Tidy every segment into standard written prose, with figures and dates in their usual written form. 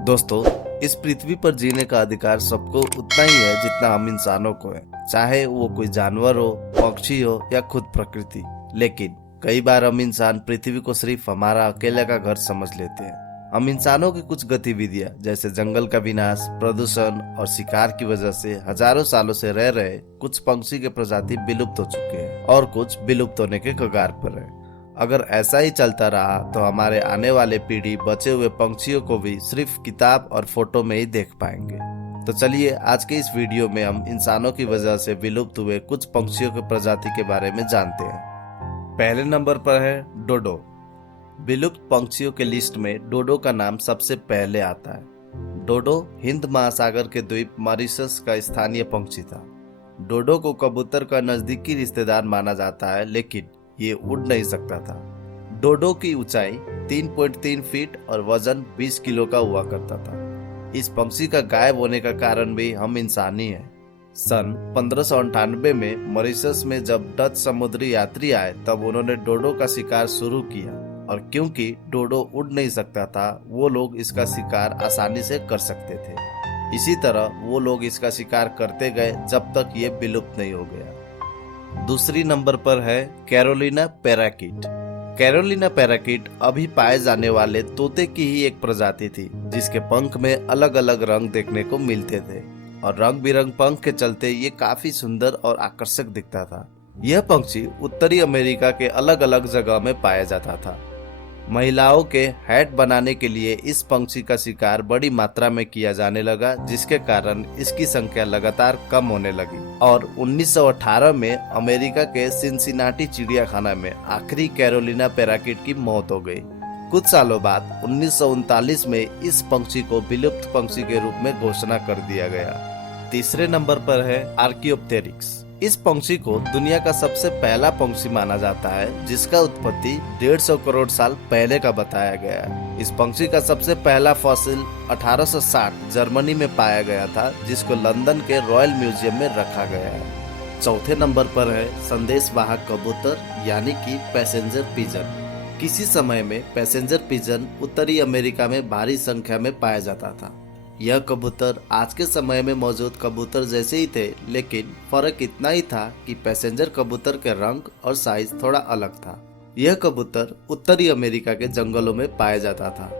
दोस्तों, इस पृथ्वी पर जीने का अधिकार सबको उतना ही है जितना हम इंसानों को है, चाहे वो कोई जानवर हो, पक्षी हो या खुद प्रकृति। लेकिन कई बार हम इंसान पृथ्वी को सिर्फ हमारा अकेले का घर समझ लेते हैं। हम इंसानों की कुछ गतिविधियां जैसे जंगल का विनाश, प्रदूषण और शिकार की वजह से हजारों सालों से रह रहे कुछ पंछी के प्रजाति विलुप्त हो चुके हैं और कुछ विलुप्त होने के कगार पर है। अगर ऐसा ही चलता रहा तो हमारे आने वाले पीढ़ी बचे हुए पंछियों को भी सिर्फ किताब और फोटो में ही देख पाएंगे। तो चलिए आज के इस वीडियो में हम इंसानों की वजह से विलुप्त हुए कुछ पंछियों की प्रजाति के बारे में जानते हैं। पहले नंबर पर है डोडो। विलुप्त पंछियों के लिस्ट में डोडो का नाम सबसे पहले आता है। डोडो हिंद महासागर के द्वीप मॉरिशस का स्थानीय पंछी था। डोडो को कबूतर का नजदीकी रिश्तेदार माना जाता है, लेकिन ये उड़ नहीं सकता था। डोडो की ऊंचाई 3.3 फीट और वजन 20 किलो का हुआ करता था। इस पंछी का गायब होने का कारण भी हम इंसान ही हैं। सन 1598 में मॉरिशस में जब डच समुद्री यात्री आए तब उन्होंने डोडो का शिकार शुरू किया, और क्योंकि डोडो उड़ नहीं सकता था वो लोग इसका शिकार आसानी से कर सकते थे। इसी तरह वो लोग इसका शिकार करते गए जब तक ये विलुप्त नहीं हो गया। दूसरी नंबर पर है कैरोलिना पैराकीट। कैरोलिना पैराकीट अभी पाए जाने वाले तोते की ही एक प्रजाति थी, जिसके पंख में अलग अलग रंग देखने को मिलते थे और रंग बिरंग पंख के चलते ये काफी सुंदर और आकर्षक दिखता था। यह पंछी उत्तरी अमेरिका के अलग अलग जगह में पाया जाता था। महिलाओं के हैट बनाने के लिए इस पंछी का शिकार बड़ी मात्रा में किया जाने लगा, जिसके कारण इसकी संख्या लगातार कम होने लगी और 1918 में अमेरिका के सिनसिनाटी चिड़ियाखाना में आखिरी कैरोलिना पैराकीट की मौत हो गई। कुछ सालों बाद 1939 में इस पंछी को विलुप्त पंछी के रूप में घोषणा कर दिया गया। तीसरे नंबर पर है आर्कियोप्टेरिक्स। इस पंछी को दुनिया का सबसे पहला पंछी माना जाता है, जिसका उत्पत्ति 150 करोड़ साल पहले का बताया गया है। इस पंछी का सबसे पहला फॉसिल 1860 जर्मनी में पाया गया था, जिसको लंदन के रॉयल म्यूजियम में रखा गया है। चौथे नंबर पर है संदेशवाहक कबूतर यानी कि पैसेंजर पिजन। किसी समय में पैसेंजर पिजन उत्तरी अमेरिका में भारी संख्या में पाया जाता था। यह कबूतर आज के समय में मौजूद कबूतर जैसे ही थे, लेकिन फर्क इतना ही था कि पैसेंजर कबूतर के रंग और साइज थोड़ा अलग था। यह कबूतर उत्तरी अमेरिका के जंगलों में पाया जाता था।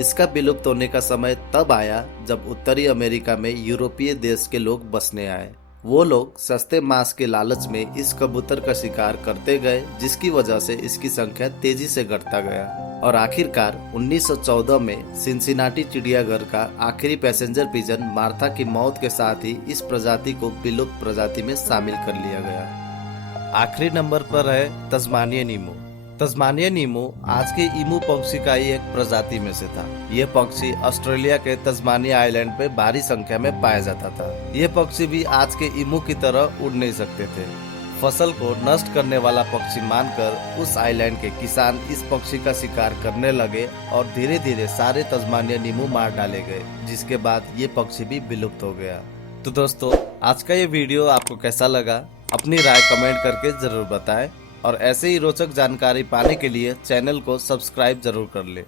इसका विलुप्त होने का समय तब आया जब उत्तरी अमेरिका में यूरोपीय देश के लोग बसने आए। वो लोग सस्ते मांस के लालच में इस कबूतर का शिकार करते गए, जिसकी वजह से इसकी संख्या तेजी से घटता गया और आखिरकार 1914 में सिनसिनाटी चिड़ियाघर का आखिरी पैसेंजर पिजन मार्था की मौत के साथ ही इस प्रजाति को विलुप्त प्रजाति में शामिल कर लिया गया। आखिरी नंबर पर है तस्मानियन ईमू। तस्मानियन ईमू आज के ईमू पंछी का ही एक प्रजाति में से था। यह पक्षी ऑस्ट्रेलिया के तस्मानिया आइलैंड पे भारी संख्या में पाया जाता था। यह पक्षी भी आज के ईमू की तरह उड़ नहीं सकते थे। फसल को नष्ट करने वाला पक्षी मानकर उस आइलैंड के किसान इस पक्षी का शिकार करने लगे और धीरे धीरे सारे तस्मानियन ईमू मार डाले गए, जिसके बाद ये पक्षी भी विलुप्त हो गया। तो दोस्तों, आज का ये वीडियो आपको कैसा लगा अपनी राय कमेंट करके जरूर बताएं और ऐसे ही रोचक जानकारी पाने के लिए चैनल को सब्सक्राइब जरूर कर ले।